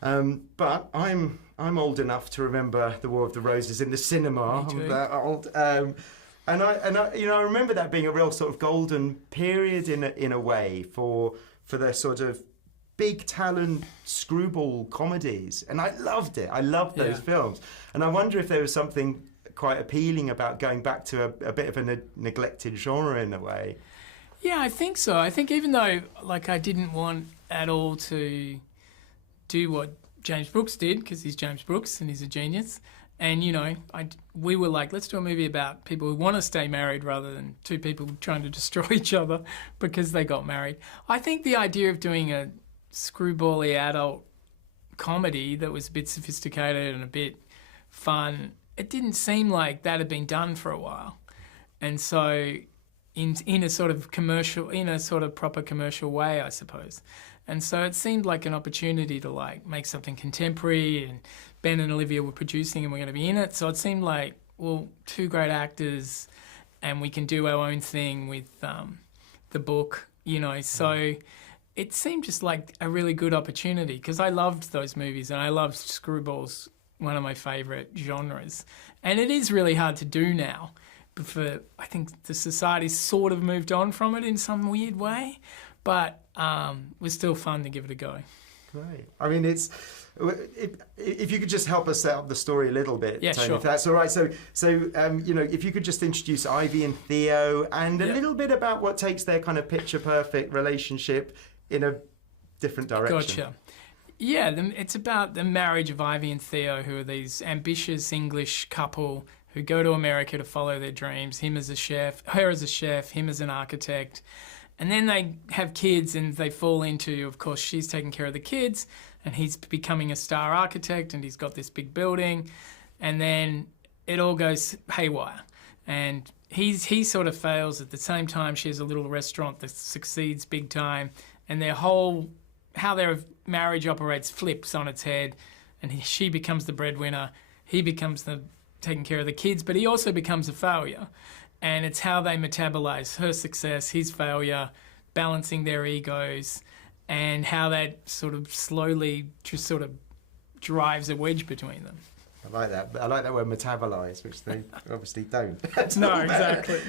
But I'm old enough to remember The War of the Roses in the cinema. Me too. I'm that old. And I, you know, I remember that being a real sort of golden period in a way for the sort of big talent screwball comedies, and I loved it. I loved those films, and I wonder if there was something quite appealing about going back to a bit of a neglected genre in a way. Yeah, I think so. I think even though, like, I didn't want at all to do what James Brooks did, because he's James Brooks and he's a genius, and, you know, we were like, let's do a movie about people who want to stay married rather than two people trying to destroy each other because they got married. I think the idea of doing a screwbally adult comedy that was a bit sophisticated and a bit fun, it didn't seem like that had been done for a while. And so in a sort of commercial, in a sort of proper commercial way, I suppose. And so it seemed like an opportunity to like make something contemporary, and Ben and Olivia were producing and we're going to be in it. So it seemed like, well, two great actors and we can do our own thing with the book, you know. So it seemed just like a really good opportunity because I loved those movies and I loved screwballs, one of my favourite genres. And it is really hard to do now. I think the society's sort of moved on from it in some weird way, but it was still fun to give it a go. Great. I mean, if you could just help us set up the story a little bit, yeah, Tony, sure. if that's all right. So you know, if you could just introduce Ivy and Theo and a little bit about what takes their kind of picture-perfect relationship in a different direction. Gotcha. Yeah, it's about the marriage of Ivy and Theo, who are these ambitious English couple who go to America to follow their dreams, him as a chef, her as a chef, him as an architect. And then they have kids and they fall into, of course, she's taking care of the kids and he's becoming a star architect and he's got this big building. And then it all goes haywire. And he sort of fails. At the same time, she has a little restaurant that succeeds big time. And how their marriage operates flips on its head. And she becomes the breadwinner. He becomes taking care of the kids, but he also becomes a failure. And it's how they metabolize her success, his failure, balancing their egos, and how that sort of slowly just sort of drives a wedge between them. I like that. I like that word metabolize, which they obviously don't. No, exactly.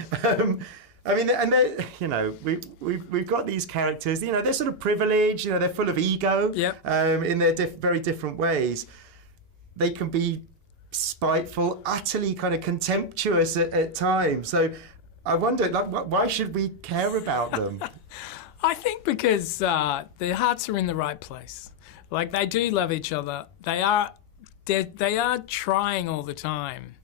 I mean, and you know, we've got these characters. You know, they're sort of privileged. You know, they're full of ego. Yep. In their very different ways. They can be spiteful, utterly kind of contemptuous at times. So I wonder, like, why should we care about them? I think because their hearts are in the right place. Like, they do love each other. They are trying all the time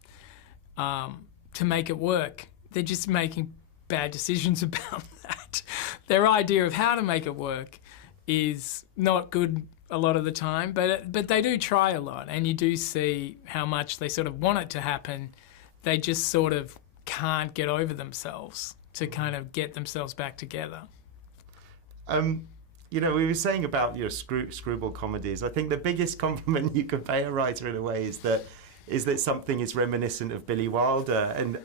to make it work. They're just making bad decisions about that. Their idea of how to make it work is not good a lot of the time, but they do try a lot, and you do see how much they sort of want it to happen. They just sort of can't get over themselves to kind of get themselves back together. You know, we were saying about your screwball comedies. I think the biggest compliment you can pay a writer in a way is that something is reminiscent of Billy Wilder, and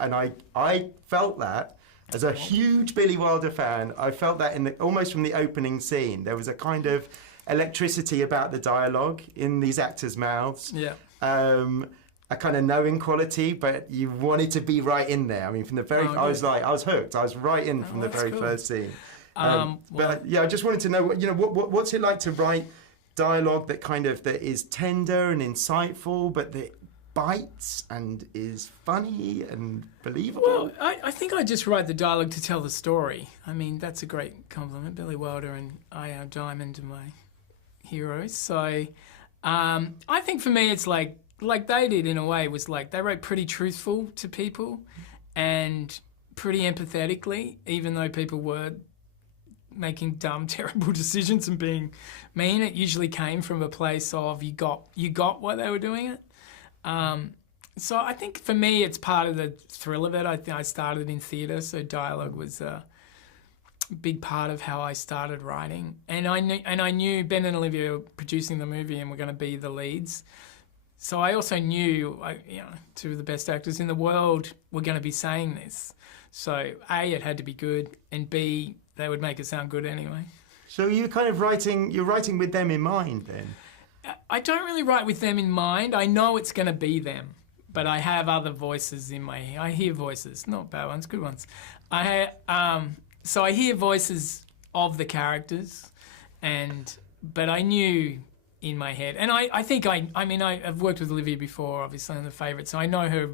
I felt that. As a huge Billy Wilder fan, I felt that almost from the opening scene. There was a kind of electricity about the dialogue in these actors' mouths. Yeah. A kind of knowing quality, but you wanted to be right in there. I mean, from the very, I was hooked. I was right in from the very first scene. But yeah, I just wanted to know, what's it like to write dialogue that is tender and insightful, but that bites and is funny and believable? Well, I think I just write the dialogue to tell the story. I mean, that's a great compliment. Billy Wilder and I.R. Diamond are my heroes. So I think for me it's like they did in a way, was like they wrote pretty truthful to people and pretty empathetically, even though people were making dumb, terrible decisions and being mean. It usually came from a place of you got why they were doing it. So I think for me it's part of the thrill of it. I started in theatre, so dialogue was a big part of how I started writing. And I knew Ben and Olivia were producing the movie and were going to be the leads. So I also knew, two of the best actors in the world were going to be saying this. So A, it had to be good, and B, they would make it sound good anyway. So you're kind of writing with them in mind then? I don't really write with them in mind. I know it's going to be them, but I have other voices in my... I hear voices, not bad ones, good ones. So I hear voices of the characters, but I knew in my head, and I think I've worked with Olivia before, obviously, on The Favourite, so I know her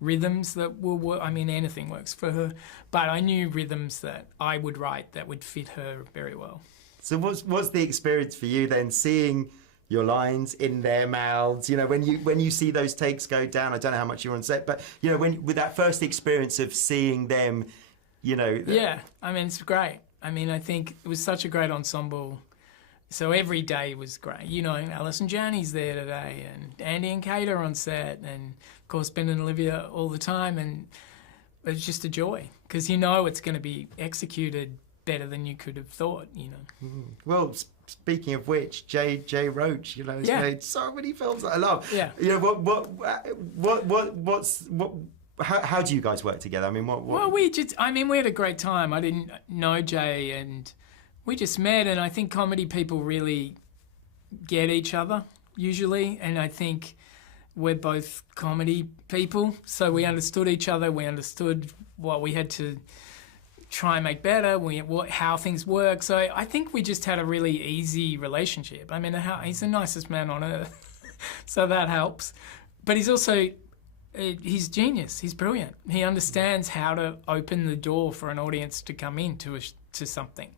rhythms that will work. I mean, anything works for her, but I knew rhythms that I would write that would fit her very well. So what's the experience for you then, seeing your lines in their mouths? You know, when you see those takes go down, I don't know how much you're on set, but you know, with that first experience of seeing them, you know. Yeah, I mean, it's great. I mean, I think it was such a great ensemble. So every day was great. You know, Alice and Jani's there today, and Andy and Kate are on set, and of course Ben and Olivia all the time, and it's just a joy because you know it's going to be executed better than you could have thought. You know. Well, speaking of which, Jay Roach, you know, has made so many films that I love. Yeah. You know, how do you guys work together? I mean, Well, we had a great time. I didn't know Jay, and we just met, and I think comedy people really get each other, usually, and I think we're both comedy people, so we understood each other, we understood what we had to try and make better, how things work, so I think we just had a really easy relationship. I mean, he's the nicest man on earth, so that helps. But he's also... he's genius. He's brilliant. He understands how to open the door for an audience to come in to something.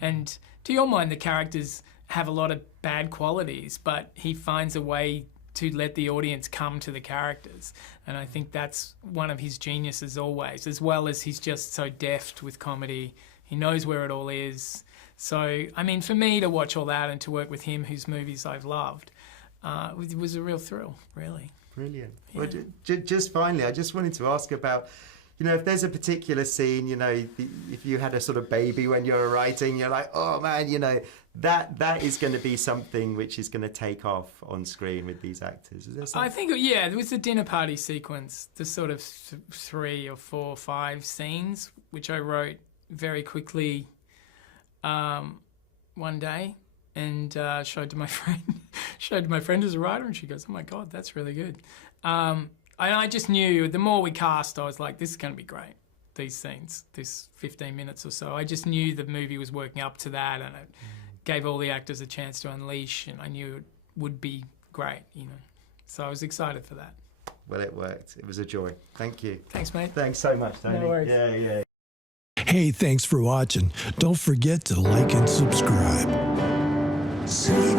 And to your mind, the characters have a lot of bad qualities, but he finds a way to let the audience come to the characters. And I think that's one of his geniuses always, as well as he's just so deft with comedy. He knows where it all is. So, I mean, for me to watch all that and to work with him, whose movies I've loved, it was a real thrill, really. Brilliant. Yeah. Well, just finally, I just wanted to ask about, you know, if there's a particular scene, you know, if you had a sort of baby when you're writing, you're like, oh man, you know, that is going to be something which is going to take off on screen with these actors. Is there something? I think, yeah, there was the dinner party sequence, the sort of 3 or 4 or 5 scenes, which I wrote very quickly one day. And showed to my friend who's a writer, and she goes, "Oh my God, that's really good." And I just knew the more we cast, I was like, "This is going to be great." These scenes, this 15 minutes or so, I just knew the movie was working up to that, and it gave all the actors a chance to unleash, and I knew it would be great, you know. So I was excited for that. Well, it worked. It was a joy. Thank you. Thanks, mate. Thanks so much, Tony. No worries. Yeah. Hey, thanks for watching. Don't forget to like and subscribe. Sweet